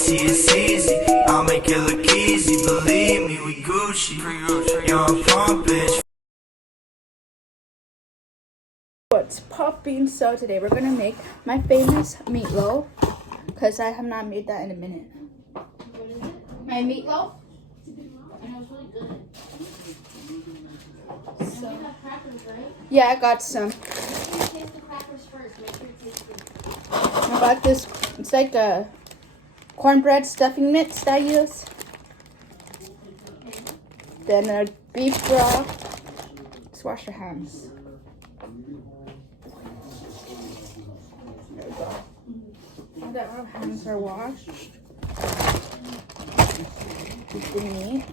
see it's easy. I'll make it look easy, believe me, we Gucci. Yo, I'm pumped, bitch. What's popping? So today we're gonna make my famous meatloaf, because I have not made that in a minute. What is it? My meatloaf? I know it's really good. So, And we got crackers, right? yeah, I got some. Make sure you taste the crackers first. Make sure it tastes good. I got this. It's like a cornbread stuffing mix that I use. Then a beef broth. Just wash your hands. There we go. Now that our hands are washed, with the meat.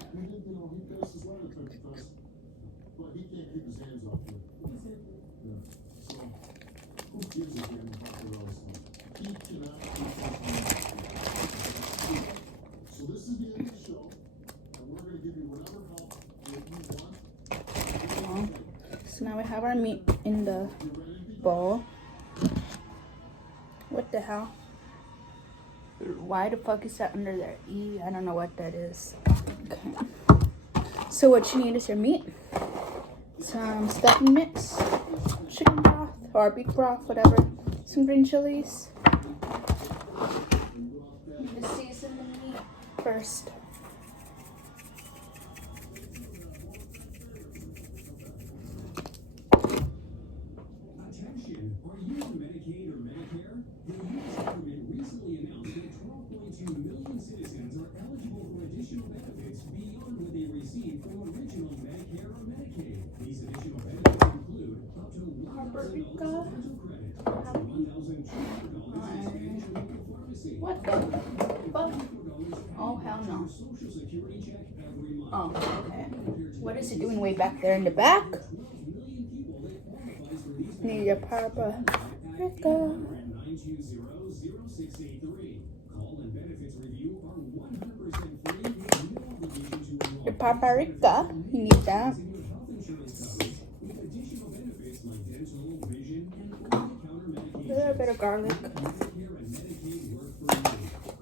So now we have our meat in the bowl. What the hell? Why the fuck is that under there? E, I don't know what that is. Okay. So what you need is your meat, some stuffing mix, chicken broth or beef broth, whatever, some green chilies. You just season the meat first. Attention, are you on Medicaid or Medicare? The U.S. government recently announced that 12.2 million citizens are eligible for additional benefits beyond what they receive from original Medicare or Medicaid. These additional benefits include up to $1,000 dental credit, up to $1,200 in Spanish local pharmacy. What the fuck? Oh, hell no. Social Security check every month. Oh, okay. What is it doing way back there in the back? Need your paprika. Call and benefits review are 100% free with no obligation to enroll. Your paprika. You need that. With additional benefits like dental, vision, and over-the-counter medication. A little bit of garlic. Medicare and Medicaid work for you.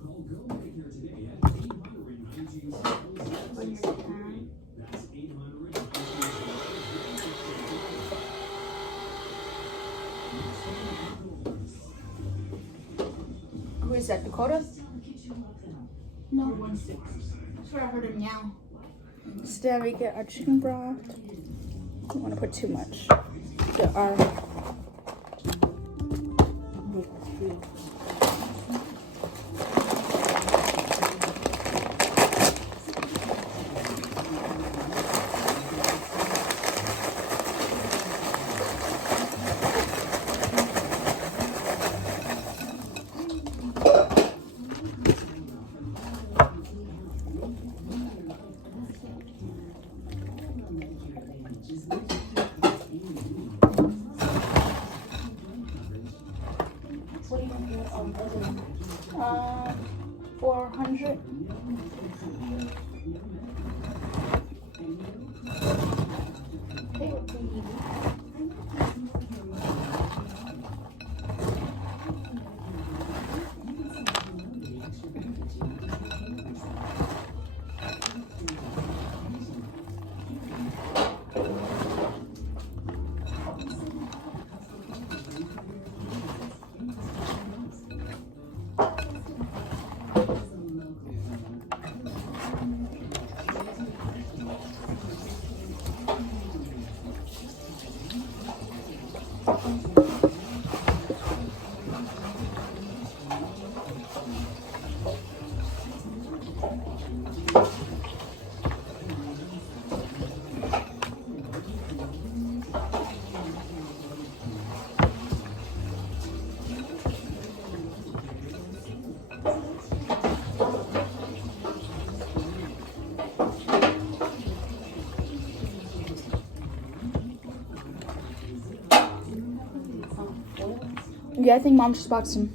Call Go Medicare today at 800-920-0663. That's 800-920-0663. Who is that, Dakota? No. That's where I heard him meow. So then we get our chicken broth. Don't want to put too much. Get our What do you want? 400. Yeah, I think Mom just bought some.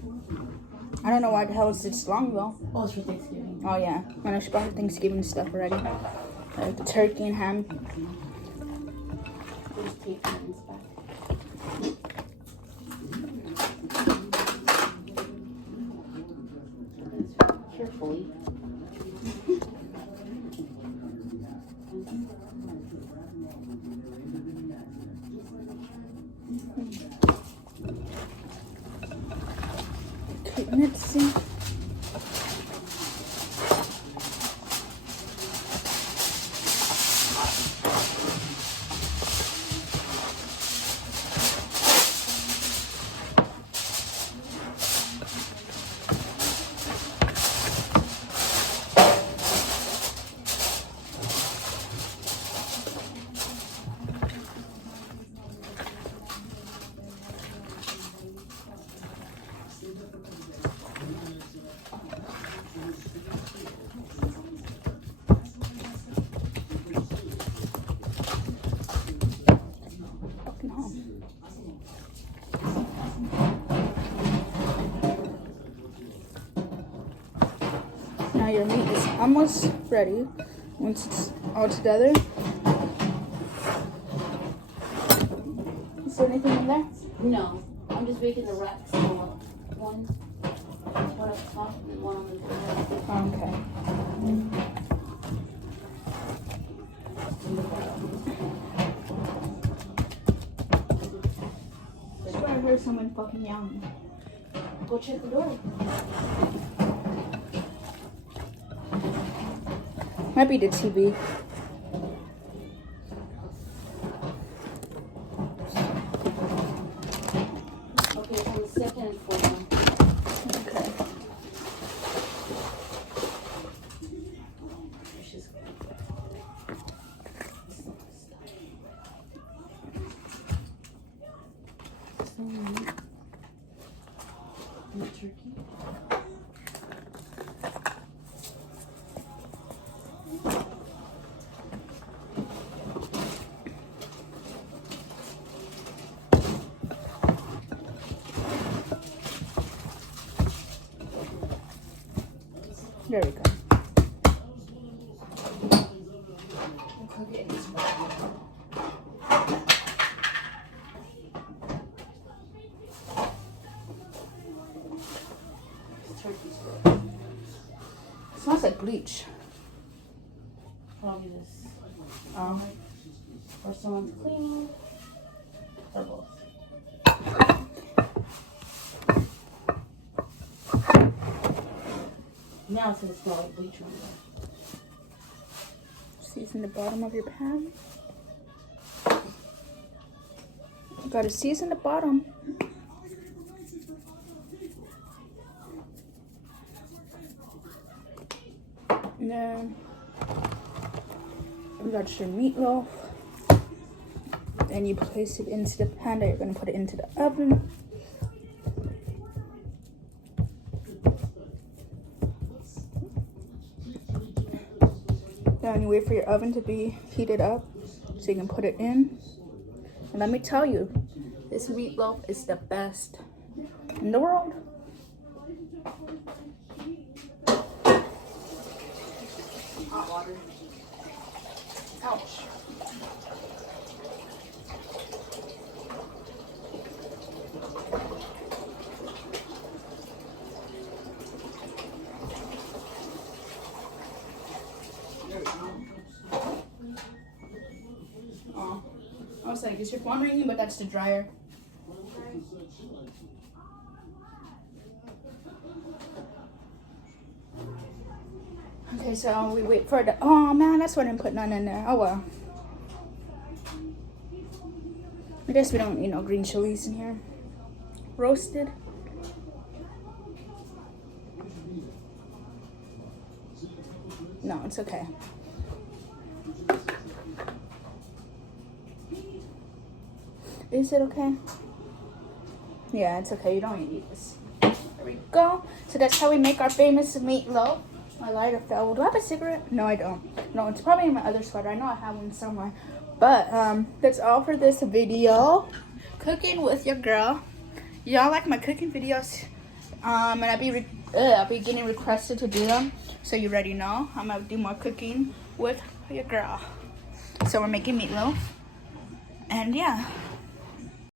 I don't know why the hell it's this long though. Oh, it's for Thanksgiving. Oh yeah, I know she bought her Thanksgiving stuff already. Like the turkey and ham. Just take hands back. Carefully. Okay, let's see. Now your meat is almost ready. Once it's all together. Is there anything in there? No, I'm just making the racks for one up top and one on the floor. Okay. I swear I heard someone fucking yelling. Go check the door. Might be the TV. Okay, it's on the second floor. Okay. She's the turkey. There we go. Turkey's good. Smells like bleach. Probably this. Oh. Or someone's cleaning. Or both. Now it's gonna smell like bleach on there. Season the bottom of your pan. You gotta season the bottom. And then you got your meatloaf. Then you place it into the pan that you're gonna put it into the oven. Then you wait for your oven to be heated up so you can put it in. And let me tell you, this meatloaf is the best in the world. Hot water. Ouch. Oh, I was like, is your phone ringing? But that's the dryer. Okay, so we wait for the. Oh man, that's what I'm putting on in there. Oh well. I guess we don't need no green chilies in here. Roasted. No, it's okay. Is it okay? Yeah, it's okay. You don't need to eat this. There we go. So that's how we make our famous meatloaf. My lighter fell. Do I have a cigarette? No, I don't. No, it's probably in my other sweater. I know I have one somewhere. But that's all for this video. Cooking with your girl. Y'all like my cooking videos. And I'll be getting requested to do them. So you already know. I'm gonna do more cooking with your girl. So we're making meatloaf. And yeah.